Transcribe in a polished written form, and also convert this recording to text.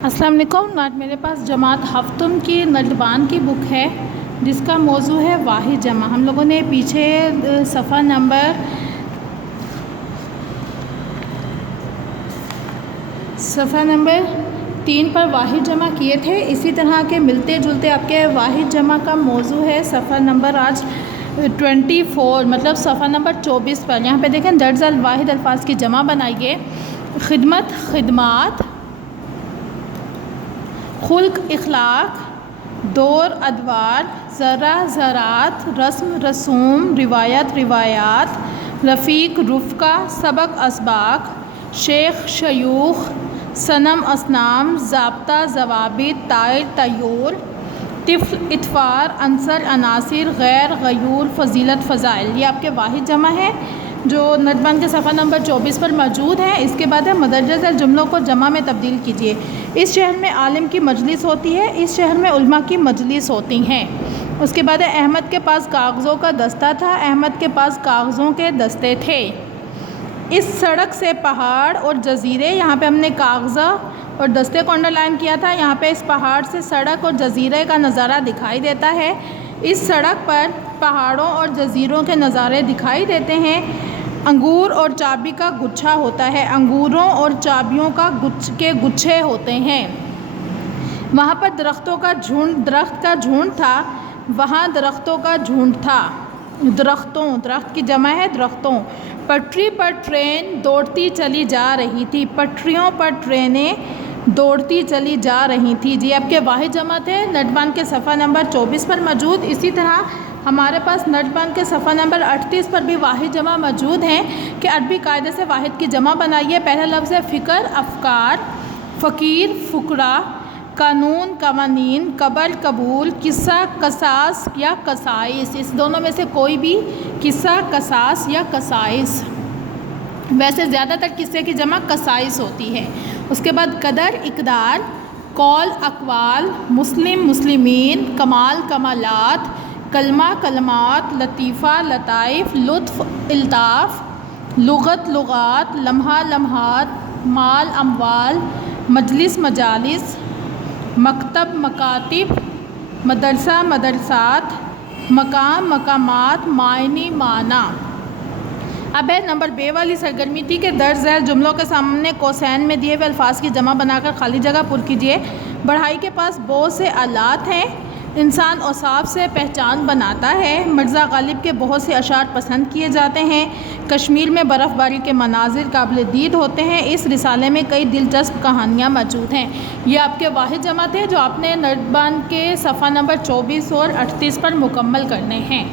السلام علیکم۔ آج میرے پاس جماعت ہفتم کی نردبان کی بک ہے جس کا موضوع ہے واحد جمع۔ ہم لوگوں نے پیچھے صفحہ نمبر 3 پر واحد جمع کیے تھے۔ اسی طرح کے ملتے جلتے آپ کے واحد جمع کا موضوع ہے صفحہ نمبر آج 24 مطلب صفحہ نمبر 24 پر۔ یہاں پہ دیکھیں درج الواحد الفاظ کی جمع بنائیے۔ خدمت خدمات، خلق اخلاق، دور ادوار، ذرہ ذرات، رسم رسوم، روایت روایات، رفیق رفقہ، سبق اسباق، شیخ شیوخ، صنم اصنام، ضابطہ ضوابط، طائر طیور، طفل اطفال، عنصر عناصر، غیر غیور، فضیلت فضائل۔ یہ آپ کے واحد جمع ہے جو نردبان کے صفحہ نمبر 24 پر موجود ہے۔ اس کے بعد ہے مدرجہ ذیل جملوں کو جمع میں تبدیل کیجیے۔ اس شہر میں عالم کی مجلس ہوتی ہے، اس شہر میں علماء کی مجلس ہوتی ہیں۔ اس کے بعد ہے احمد کے پاس کاغذوں کا دستہ تھا، احمد کے پاس کاغذوں کے دستے تھے۔ اس سڑک سے پہاڑ اور جزیرے، یہاں پہ ہم نے کاغذہ اور دستے کو انڈر لائن کیا تھا، یہاں پہ اس پہاڑ سے سڑک اور جزیرے کا نظارہ دکھائی دیتا ہے۔ اس سڑک پر پہاڑوں اور جزیروں کے نظارے دکھائی دیتے ہیں۔ انگور اور چابی کا گچھا ہوتا ہے، انگوروں اور چابیوں کے گچھے ہوتے ہیں۔ وہاں پر درخت کا جھنڈ تھا، وہاں درختوں کا جھنڈ تھا۔ درخت کی جمع ہے درختوں۔ پٹری پر ٹرین دوڑتی چلی جا رہی تھی، پٹریوں پر ٹرینیں دوڑتی چلی جا رہی تھی۔ جی آپ کے واحد جمع تھے نردبان کے صفحہ نمبر 24 پر موجود۔ اسی طرح ہمارے پاس نردبان کے صفحہ نمبر 38 پر بھی واحد جمع موجود ہیں کہ عربی قاعدے سے واحد کی جمع بنائیے۔ پہلا لفظ ہے فکر افکار، فقیر فقراء، قانون قوانین، قبر قبول، قصہ قصاص یا قصائص۔ اس دونوں میں سے کوئی بھی قصہ قصاص یا قصائص، ویسے زیادہ تر قصے کی جمع قصائص ہوتی ہے۔ اس کے بعد قدر اقدار، قول اقوال، مسلم مسلمین، کمال کمالات، کلمہ کلمات، لطیفہ لطائف، لطف الطاف، لغت لغات، لمحہ لمحات، مال اموال، مجلس مجالس، مکتب مکاتب، مدرسہ مدرسات، مقام مقامات، معنی معنی۔ اب ہے نمبر بے والی سرگرمی تھی کہ درج ذیل جملوں کے سامنے کوسین میں دیے ہوئے الفاظ کی جمع بنا کر خالی جگہ پر کیجیے۔ بڑھائی کے پاس بہت سے آلات ہیں، انسان اوصاف سے پہچان بناتا ہے، مرزا غالب کے بہت سے اشعار پسند کیے جاتے ہیں، کشمیر میں برف باری کے مناظر قابل دید ہوتے ہیں، اس رسالے میں کئی دلچسپ کہانیاں موجود ہیں۔ یہ آپ کے واحد جمع تھے جو آپ نے نردبان کے صفحہ نمبر 24 اور 38 پر مکمل کرنے ہیں۔